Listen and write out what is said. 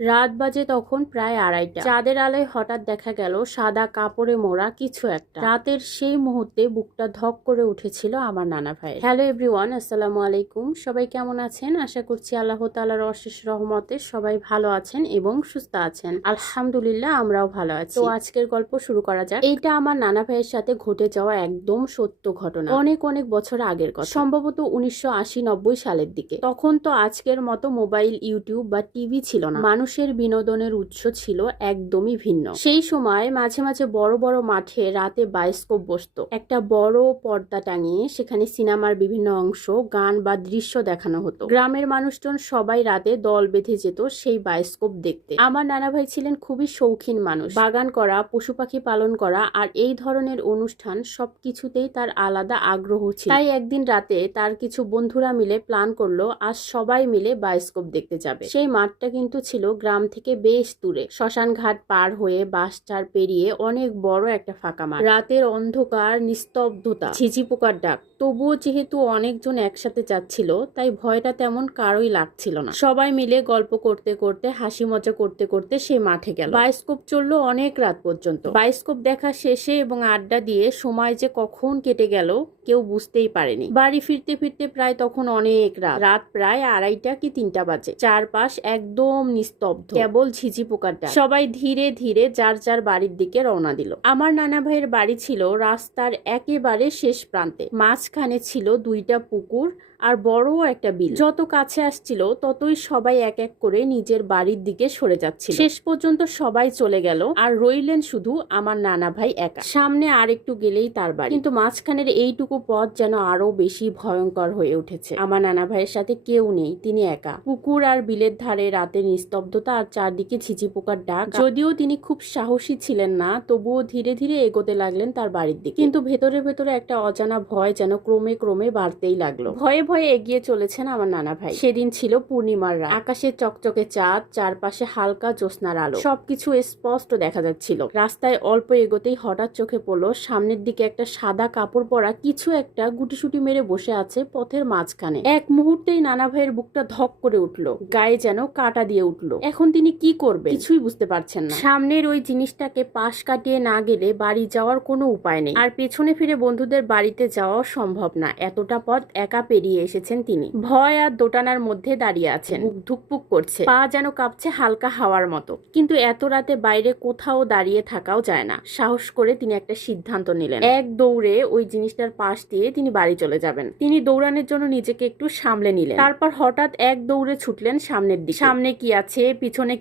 রাত বাজে তখন প্রায় 2:30। চাঁদের আলোয় হঠাৎ দেখা গেল সাদা কাপড়ে মোড়া কিছু একটা। রাতের সেই মুহূর্তে বুকটা ধক করে উঠেছিল আমার নানা ভাই। হ্যালো এভরিওয়ান, আসসালামু আলাইকুম। সবাই কেমন আছেন? আশা করছি আল্লাহ তাআলার অশেষ রহমতে সবাই ভালো আছেন এবং সুস্থ আছেন। আলহামদুলিল্লাহ, আমরাও ভালো আছি। তো আজকের গল্প শুরু করা যাক। এইটা আমার নানা ভাইয়ের সাথে ঘটে যাওয়া একদম সত্য ঘটনা। অনেক অনেক বছর আগের কথা, সম্ভবত 1980-90 সালের দিকে। তখন তো আজকের মতো মোবাইল, ইউটিউব বা টিভি ছিল না। মানুষের বিনোদনের উৎস ছিল একদমই ভিন্ন। সেই সময় মাঝে মাঝে বড় বড় মাঠে রাতে বায়োস্কোপ বসতো। একটা বড় পর্দা টাঙিয়ে সেখানে সিনেমার বিভিন্ন অংশ, গান বা দৃশ্য দেখানো হতো। গ্রামের মানুষজন সবাই রাতে দল বেঁধে যেত সেই বায়োস্কোপ দেখতে। আমার নানা ভাই ছিলেন খুবই শৌখিন মানুষ। বাগান করা, পশু পাখি পালন করা আর এই ধরনের অনুষ্ঠান সবকিছুতেই তার আলাদা আগ্রহ ছিল। তাই একদিন রাতে তার কিছু বন্ধুরা মিলে প্ল্যান করলো আজ সবাই মিলে বায়োস্কোপ দেখতে যাবে। সেই মাঠটা কিন্তু ছিল গ্রাম থেকে বেশ দূরে। শ্মশান ঘাট পার হয়ে বাসটার পেরিয়ে অনেক বড় একটা ফাঁকা মাঠ। রাতের অন্ধকার, নিস্তব্ধতা, ঝিঝি পোকার ডাক। তবুও যেহেতু অনেকজন একসাথে যাচ্ছিল তাই ভয়টা তেমন কারোই লাগছিল না। সবাই মিলে গল্প করতে করতে, হাসি মজা করতে করতে সেই মাঠে গেল। বায়োস্কোপ চললো অনেক রাত পর্যন্ত। বায়োস্কোপ দেখা শেষে এবং আড্ডা দিয়ে সময় যে কখন কেটে গেল কেউ বুঝতেই পারেনি। বাড়ি ফিরতে ফিরতে প্রায় তখন অনেক রাত প্রায় 2:30 কি 3টা বাজে। চারপাশ একদম নিস্তব্ধ, কেবল ঝিঝি পোকার ডাক। সবাই ধীরে ধীরে যার যার বাড়ির দিকে রওনা দিল। আমার নানা ভাইয়ের বাড়ি ছিল রাস্তার একেবারে শেষ প্রান্তে। মাঝখানে ছিল 2টা পুকুর আর বড় একটা বিল। যত কাছে আসছিল ততই সবাই এক এক করে নিজের বাড়ির দিকে সরে যাচ্ছিল। শেষ পর্যন্ত সবাই চলে গেল আর রইলেন শুধু আমার নানা ভাই একা। সামনে আর একটু গেলেই তার বাড়ি, কিন্তু মাঝখানের এইটুকু পথ যেন আরো বেশি ভয়ঙ্কর হয়ে উঠেছে। আমার নানা ভাইয়ের সাথে কেউ নেই, তিনি একা। পুকুর আর বিলের ধারে রাতের নিস্তব্ধতা আর চারদিকে ঝিঝি পোকার ডাক। যদিও তিনি খুব সাহসী ছিলেন না, তবুও ধীরে ধীরে এগোতে লাগলেন তার বাড়ির দিকে। কিন্তু ভেতরে ভেতরে একটা অজানা ভয় যেন ক্রমে ক্রমে বাড়তেই লাগলো। ভয়ে ভয়ে এগিয়ে চলেছেন আমার নানা ভাই। সেদিন ছিল পূর্ণিমার রাত। আকাশে চকচকে চাঁদ, চারপাশে হালকা জ্যোৎস্নার আলো, সবকিছু স্পষ্ট দেখা যাচ্ছিল। রাস্তায় অল্প এগোতেই হঠাৎ চোখে পড়লো সামনের দিকে একটা সাদা কাপড় পরা কিছু একটা গুটিসুটি মেরে বসে আছে পথের মাঝখানে। এক মুহূর্তেই নানা ভাইয়ের বুকটা ধক করে উঠলো, গায়ে যেন কাঁটা দিয়ে উঠলো। এখন তিনি কি করবেন কিছুই বুঝতে পারছেন না। সামনের ওই জিনিসটাকে পাশ কাটিয়ে না গেলে বাড়ি যাওয়ার কোনো উপায় নেই, আর পেছনে ফিরে বন্ধুদের বাড়িতে যাওয়াও সম্ভব না। এতটা পথ একা পেরিয়ে এসেছেন তিনি। ভয় আর দোটানার মধ্যে দাঁড়িয়ে আছেন। বুক ধুকপুক করছে, পা যেন কাঁপছে হালকা হাওয়ার মতো। কিন্তু এত রাতে বাইরে কোথাও দাঁড়িয়ে থাকাও যায় না। সাহস করে তিনি একটা সিদ্ধান্ত নিলেন। এক দৌড়ে ওই জিনিসটার পাশ দিয়ে তিনি বাড়ি চলে যাবেন। তিনি দৌড়ানোর জন্য নিজেকে একটু সামলে নিলেন। তারপর হঠাৎ এক দৌড়ে ছুটলেন সামনের দিকে। সামনে কি আছে, পিছনে